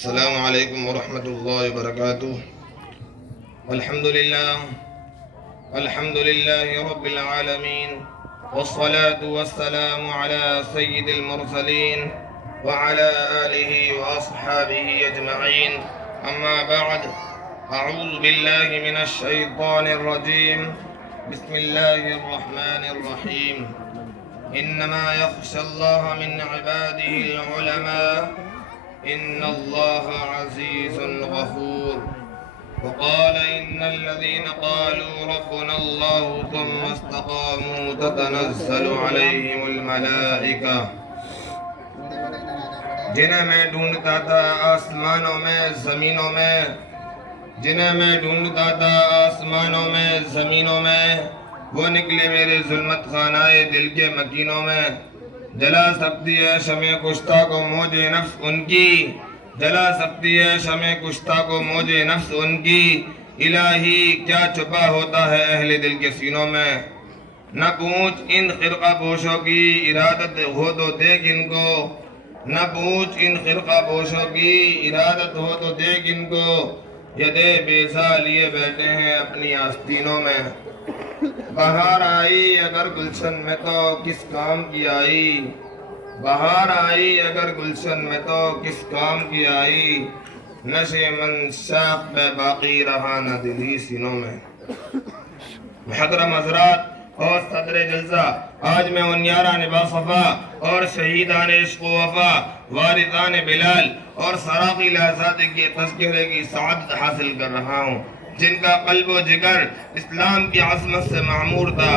السلام علیکم ورحمۃ اللہ وبرکاتہ۔ الحمد للہ رب العالمین، والصلاة والسلام على سید المرسلین وعلى آلہ واصحابہ اجمعین، اما بعد، اعوذ باللہ من الشیطان الرجیم، بسم اللہ الرحمن الرحیم۔ انما یخشى اللہ من عباده العلماء ان اللہ عزیز غفور۔ وقال ان الذين قالوا ربنا الله ثم استقاموا تتنزل عليهم الملائكة۔ جنہیں میں ڈھونڈتا تھا آسمانوں میں زمینوں میں، جنہیں میں ڈھونڈتا تھا آسمانوں میں زمینوں میں، وہ نکلے میرے ظلمت خانائے دل کے مکینوں میں۔ جلا سکتی ہے شمع کشتہ کو موج نفس ان کی، جلا سکتی ہے شمع کشتہ کو موج نفس ان کی، الہی کیا چھپا ہوتا ہے اہل دل کے سینوں میں۔ نہ پوچھ ان خرقہ پوشوں کی ارادت ہو تو دیکھ ان کو، نہ پوچھ ان خرقہ پوشوں کی ارادت ہو تو دیکھ ان کو، یدے بیزا لیے بیٹھے ہیں اپنی آستینوں میں۔ بہار آئی اگر گلشن میں تو کس کام کی آئی، بہار آئی اگر گلشن میں تو کس کام کی آئی، نشے من شاخ پہ باقی رہا نہ دلی سینوں میں۔ محترم حضرات اور صدر جلسہ، آج میں ان یاران باصفا اور شہیدان عشق و وفا، وارثان بلال اور سراقی لحظات کے تذکرے کی سعادت حاصل کر رہا ہوں، جن کا قلب و جگر اسلام کی عظمت سے معمور تھا،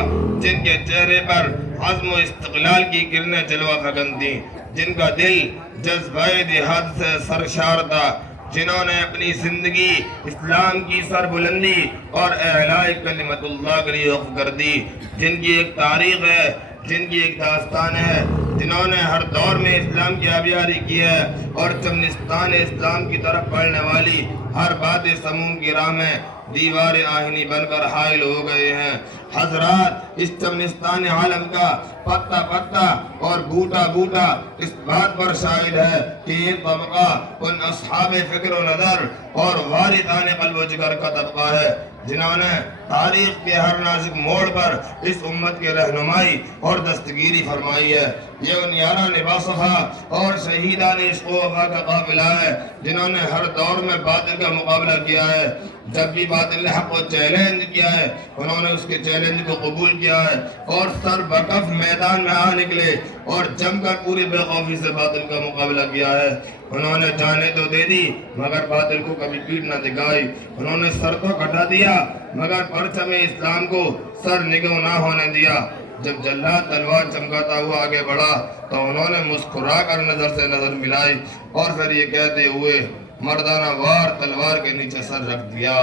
جن کے چہرے پر عزم و استقلال کی کرنیں جلوہ فکن تھیں، جن کا دل جذبہ جہاد سے سرشار تھا، جنہوں نے اپنی زندگی اسلام کی سربلندی اور اعلاء کلمت اللہ کے لیے وقف کر دی، جن کی ایک تاریخ ہے، جن کی ایک داستان ہے، جنہوں نے ہر دور میں اسلام کی آبیاری کی ہے اور چمنستان اسلام کی طرف بڑھنے والی ہر بات سموم کی راہ میں دیوار آہنی بن کر حائل ہو گئے ہیں۔ حضرات، اس چمنستان عالم کا پتا پتا اور بوٹا بوٹا اس بات پر شاہد ہے کہ یہ طبقہ ان اصحاب فکر و نظر اور وارثان قلب و جگر کا طبقہ ہے، جنہوں نے تاریخ کے ہر نازک موڑ پر اس امت کی رہنمائی اور دستگیری فرمائی ہے۔ یہ ان یاران باصفا اور شہیدان عشق و وفا کا قافلہ ہے، جنہوں نے ہر دور میں باطل کا مقابلہ کیا ہے۔ جب بھی باطل نے حق کو چیلنج کیا ہے، انہوں نے اس کے چیلنج کو قبول کیا ہے اور سر بکف میدان میں آ نکلے اور جم کر پوری بے خوفی سے باطل کا مقابلہ کیا ہے۔ انہوں نے جانیں تو دے دی مگر باطل کو کبھی پیٹھ نہ دکھائی، انہوں نے سر تو کٹا دیا مگر پرچم اسلام کو سر نگو نہ ہونے دیا۔ جب جلاد تلوار چمکاتا ہوا آگے بڑھا تو انہوں نے مسکرا کر نظر سے نظر ملائی اور پھر یہ کہتے ہوئے مردانہ وار تلوار کے نیچے سر رکھ دیا،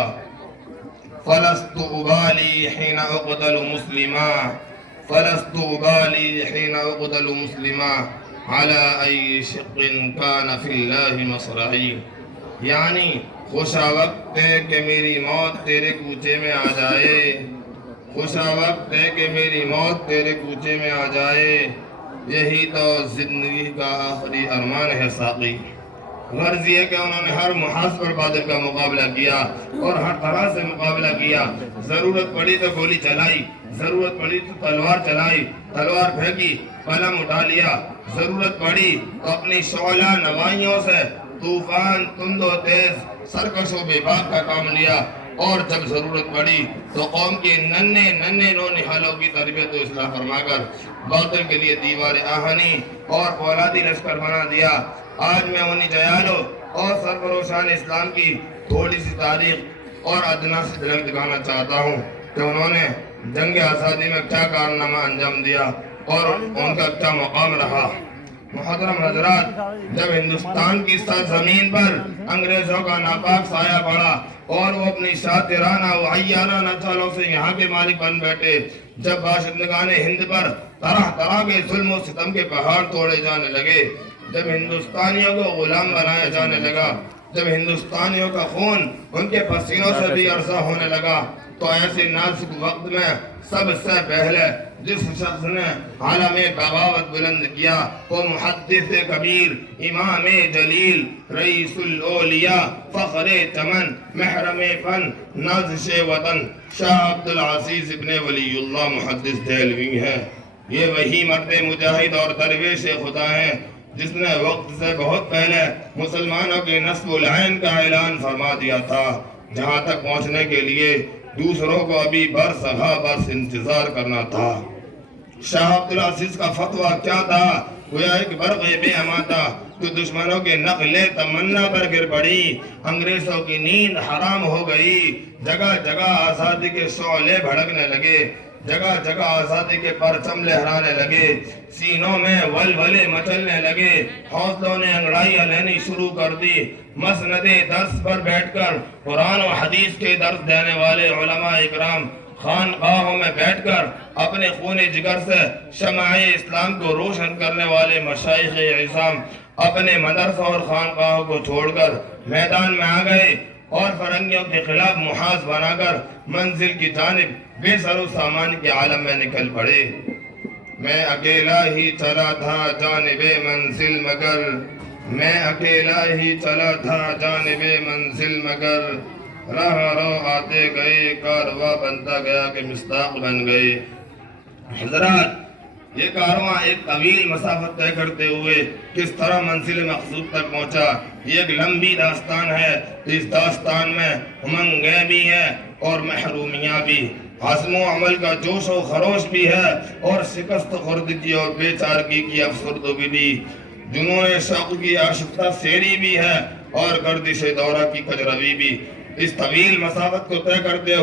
فَلَسْتُ أُبَالِي حِينَ أُقْتَلُ مُسْلِمًا، فَلَسْتُ أُبَالِي حِينَ أُقْتَلُ مُسْلِمًا عَلَىٰ أَيِّ شِقٍّ كَانَ فِي اللَّهِ مَصْرَعِي۔ یعنی خوشا وقت ہے کہ میری موت تیرے کوچے میں آ جائے، خوشا وقت ہے کہ میری موت تیرے کوچے میں آ جائے، یہی تو زندگی کا آخری ارمان ہے ساقی۔ غرض یہ کہ انہوں نے ہر محاذ پر باطل کا مقابلہ کیا اور ہر طرح سے مقابلہ کیا، ضرورت پڑی تو گولی چلائی، ضرورت پڑی تو تلوار چلائی، تلوار پھینکی، قلم اٹھا لیا، ضرورت پڑی تو اپنی شعلہ نوائیوں سے طوفان تند و تیز سرکش و بے باک کا کام لیا، اور جب ضرورت پڑی تو قوم کے ننھے ننھے نونہالوں کی تربیت و اصلاح فرما کر باطل کے لیے دیوار آہنی اور فولادی لشکر بنا دیا۔ آج میں انہی جیالوں اور سرفروشان اسلام کی تھوڑی سی تاریخ اور ادنا سے جھلک دکھانا چاہتا ہوں کہ انہوں نے جنگ آزادی میں کیا کارنامہ انجام دیا اور ان کا کیا مقام رہا۔ محترم حضرات، جب ہندوستان کی سرزمین پر انگریزوں کا ناپاک سایہ پڑا اور وہ اپنی شاطرانہ و عیارانہ چالوں سے یہاں کے مالک بن بیٹھے، جب باشندگان ہند پر طرح طرح کے ظلم و ستم کے پہاڑ توڑے جانے لگے، جب ہندوستانیوں کو غلام بنایا جانے لگا، جب ہندوستانیوں کا خون ان کے پسینوں سے بھی عرصہ ہونے لگا تو ایسے نازک وقت میں سب سے پہلے جس شخص نے عالم بغاوت بلند کیا وہ محدث کبیر، امام جلیل، رئیس الاولیاء، فخر چمن، محرم فن، نازش وطن شاہ عبدالعزیز ابن ولی اللہ محدث دہلوی ہیں۔ یہ وہی مرد مجاہد اور درویش خدا ہیں جس نے وقت سے بہت پہلے مسلمانوں کے نصب العین کا اعلان فرما دیا تھا، جہاں تک پہنچنے کے لیے دوسروں کو ابھی برسغا برس انتظار کرنا تھا۔ شاہ عبدالعزیز کا فتویٰ کیا تھا؟ گویا ایک برق بے امان تھا جو دشمنوں کے نقل تمنا پر گر پڑی، انگریزوں کی نیند حرام ہو گئی، جگہ جگہ آزادی کے شعلے بھڑکنے لگے، جگہ جگہ آزادی کے پرچم لہرانے لگے، سینوں میں ولولے مچلنے لگے، حوصلوں نے انگڑائیاں لینی شروع کر دی۔ مسند درس پر بیٹھ کر قرآن و حدیث کے درس دینے والے علماء اکرام خانقاہوں میں بیٹھ کر اپنے خون جگر سے شمع اسلام کو روشن کرنے والے مشائخ عظام اپنے مدرسوں اور خانقاہوں کو چھوڑ کر میدان میں آ گئے اور فرنگیوں کے خلاف محاذ بنا کر منزل کی جانب بے سر و سامان کے عالم میں نکل پڑے۔ میں اکیلا ہی چلا تھا جانب منزل مگر، میں اکیلا ہی چلا تھا جانب منزل مگر، راہ رو آتے گئے کارواں بنتا گیا کہ مصداق بن گئے۔ حضرات، یہ کارواں ایک طویل مسافت طے کرتے ہوئے کس طرح منزل مقصود تک پہنچا، یہ ایک لمبی داستان ہے۔ اس داستان میں امنگیں بھی ہیں اور محرومیاں بھی، عزم و عمل کا جوش و خروش بھی ہے اور شکست خوردگی اور بے چارگی کی افسردگی بھی، جنون شوق کی آشفتہ سیری بھی ہے اور گردش دورہ کی کجروی بھی۔ اس طویل مسافت کو طے کرتے ہوئے